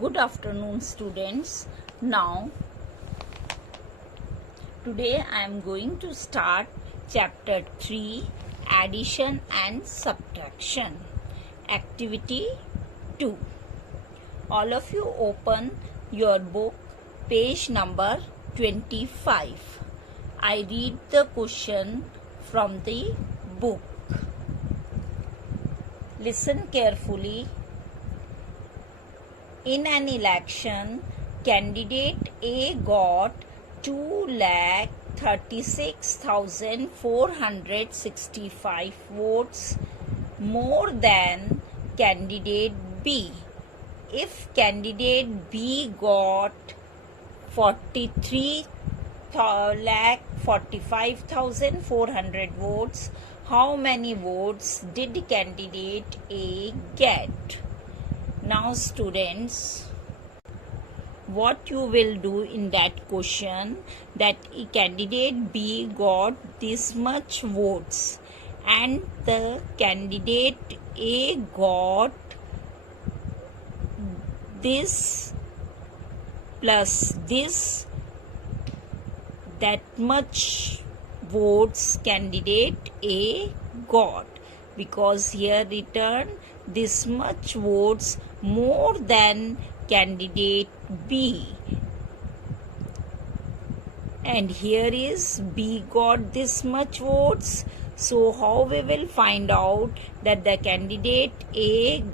Good afternoon, students. Now, today I am going to start chapter 3, Addition and Subtraction. Activity 2. All of you open your book, page number 25. I read the question from the book. Listen carefully. In an election, candidate A got 2,36,465 votes more than candidate B. If candidate B got 43,45,400 votes, how many votes did candidate A get? Now students, what you will do in that question, that candidate B got this much votes and the candidate A got this plus this, that much votes candidate A got, because here written this much votes more than candidate B, and here is B got this much votes. So how we will find out that the candidate A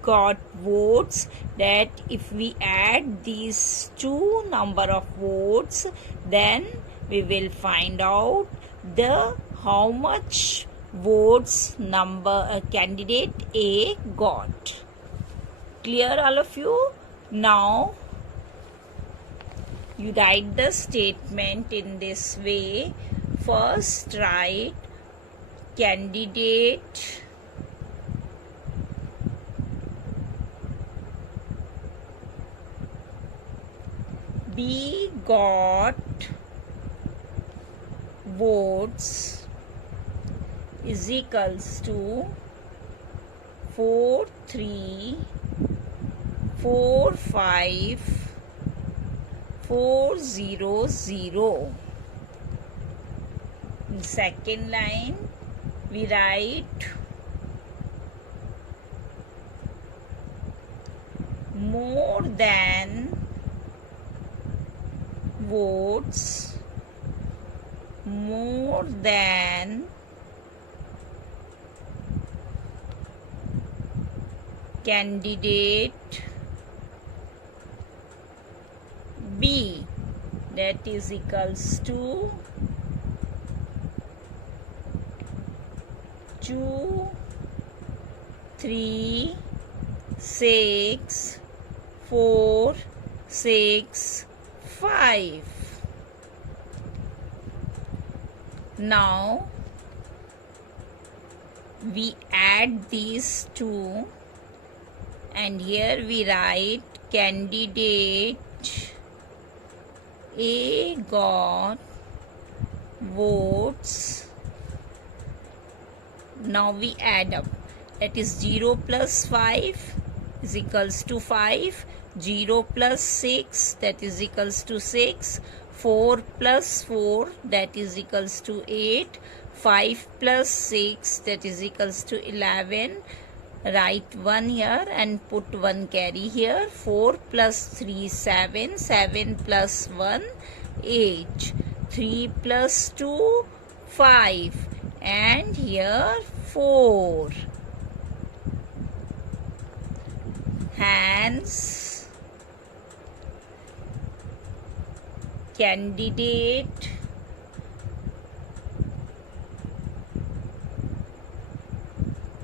got votes? That if we add these two number of votes, then we will find out the how much votes candidate A got. Clear, all of you? Now you write the statement in this way. First write candidate B got votes is equals to 4,3,4,5,4,0,0. In second line we write more than votes more than candidate B, that is equals to 2, 3, 6, 4, 6, 5. Now we add these two, and here we write candidate A got votes. Now we add up, that is 0 plus 5 is equals to 5, 0 plus 6 that is equals to 6, 4 plus 4 that is equals to 8, 5 plus 6 that is equals to 11. Write 1 here and put 1 carry here. 4 plus 3 7, 7 plus 1 8, 3 plus 2 5, and here 4. Hence candidate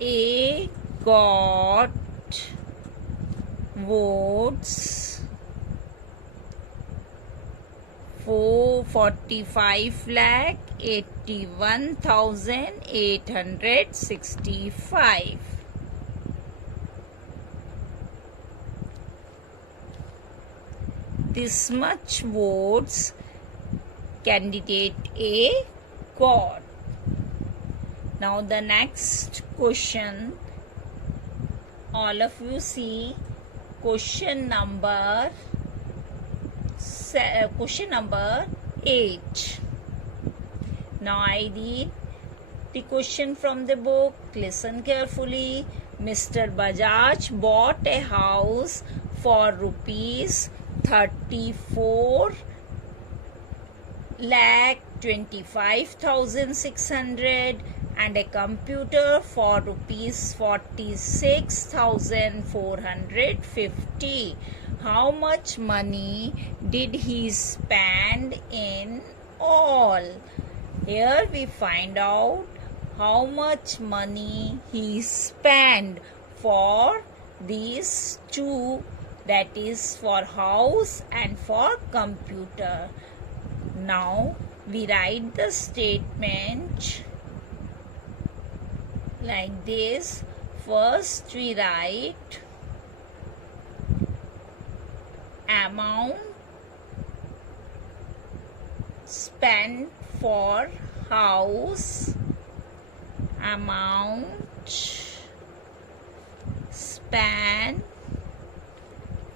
A got votes 445,81,865. This much votes candidate A got. Now the next question, all of you see question number 8. Now I read the question from the book. Listen carefully. Mr. Bajaj bought a house for rupees 34,25,600 and a computer for rupees 46,450. How much money did he spend in all? Here we find out how much money he spent for these two, that is for house and for computer. Now we write the statement like this. First we write amount spent for house, amount spent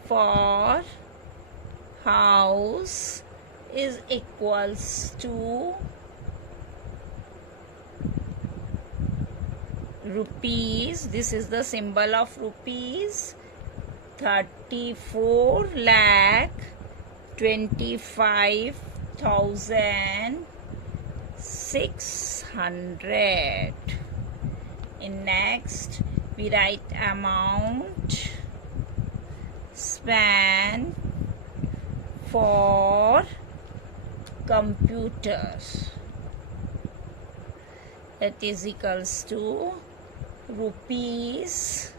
for house is equals to rupees. This is the symbol of rupees. 34,25,600. In next we write amount spent for computer, that is equals to rupees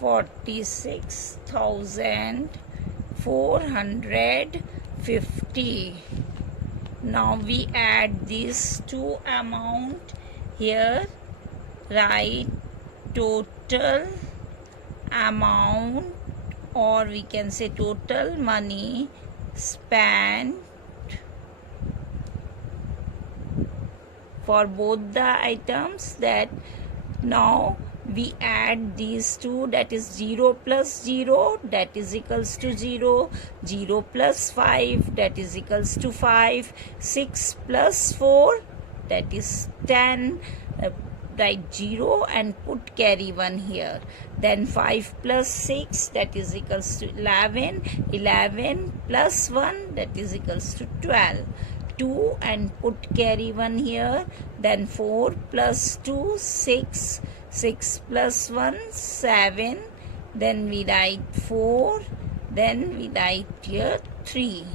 46,450. Now we add these two amount here. Write total amount, or we can say total money spent for both the items. That now we add these two, that is 0 plus 0, that is equals to 0, 0 plus 5, that is equals to 5, 6 plus 4, that is 10. Write 0 and put carry 1 here. Then 5 plus 6, that is equals to 11, 11 plus 1, that is equals to 12. 2 and put carry 1 here. Then 4 plus 2, 6, 6 plus 1, 7. Then we write 4. Then we write here 3.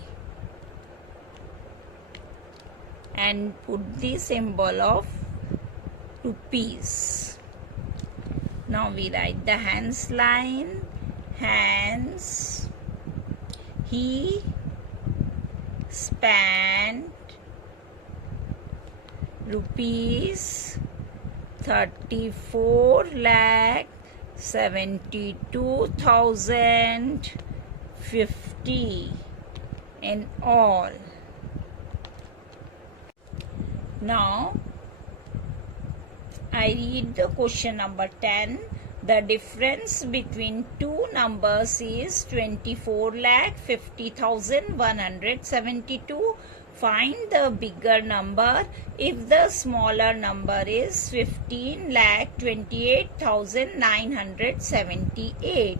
And put the symbol of rupees. Now we write the hands line. Hands. He spent rupees 34,72,050 in all. Now I read the question number 10. The difference between two numbers is 24,50,172. Find the bigger number if the smaller number is 15,28,978.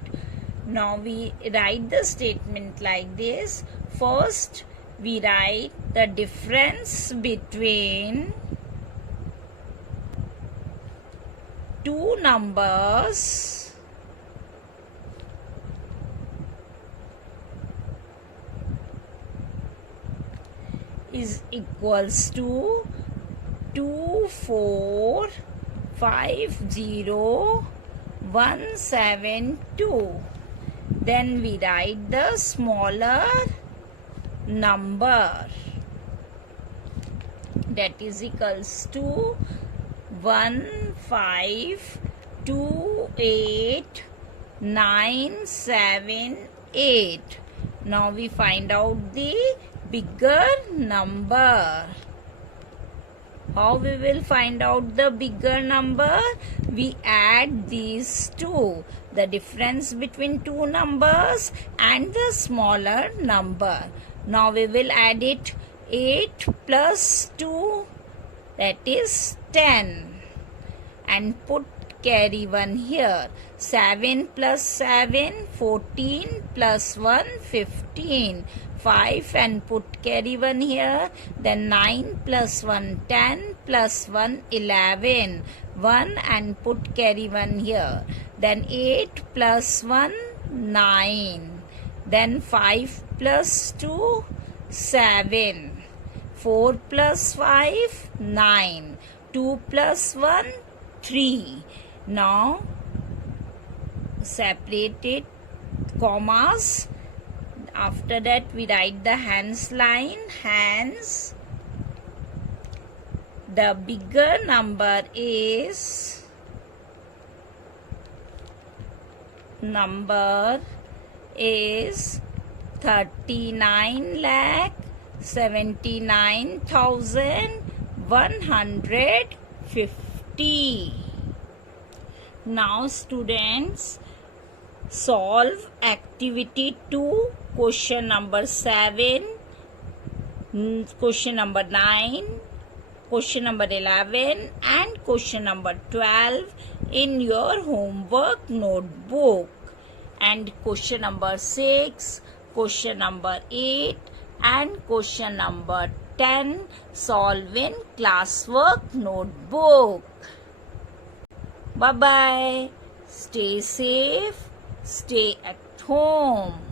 Now we write the statement like this. First we write the difference between two numbers is equals to 24,50,172. Then we write the smaller number, that is equals to 15,28,978. Now we find out the bigger number. How we will find out the bigger number? We add these two. The difference between two numbers and the smaller number. Now we will add it. 8 plus 2, that is 10. And put carry 1 here. 7 plus 7, 14 plus 1, 15. 5 and put carry 1 here. Then 9 plus 1, 10 plus 1, 11. 1 and put carry 1 here. Then 8 plus 1, 9. Then 5 plus 2, 7. 4 plus 5, 9. 2 plus 1, 3. Now separate it, commas. After that we write the hands line. Hands. The bigger number is 39,79,150. Now students, solve activity 2, question number 7, question number 9, question number 11 and question number 12 in your homework notebook. And question number 6, question number 8 and question number 10 solve in classwork notebook. Bye-bye. Stay safe. Stay at home.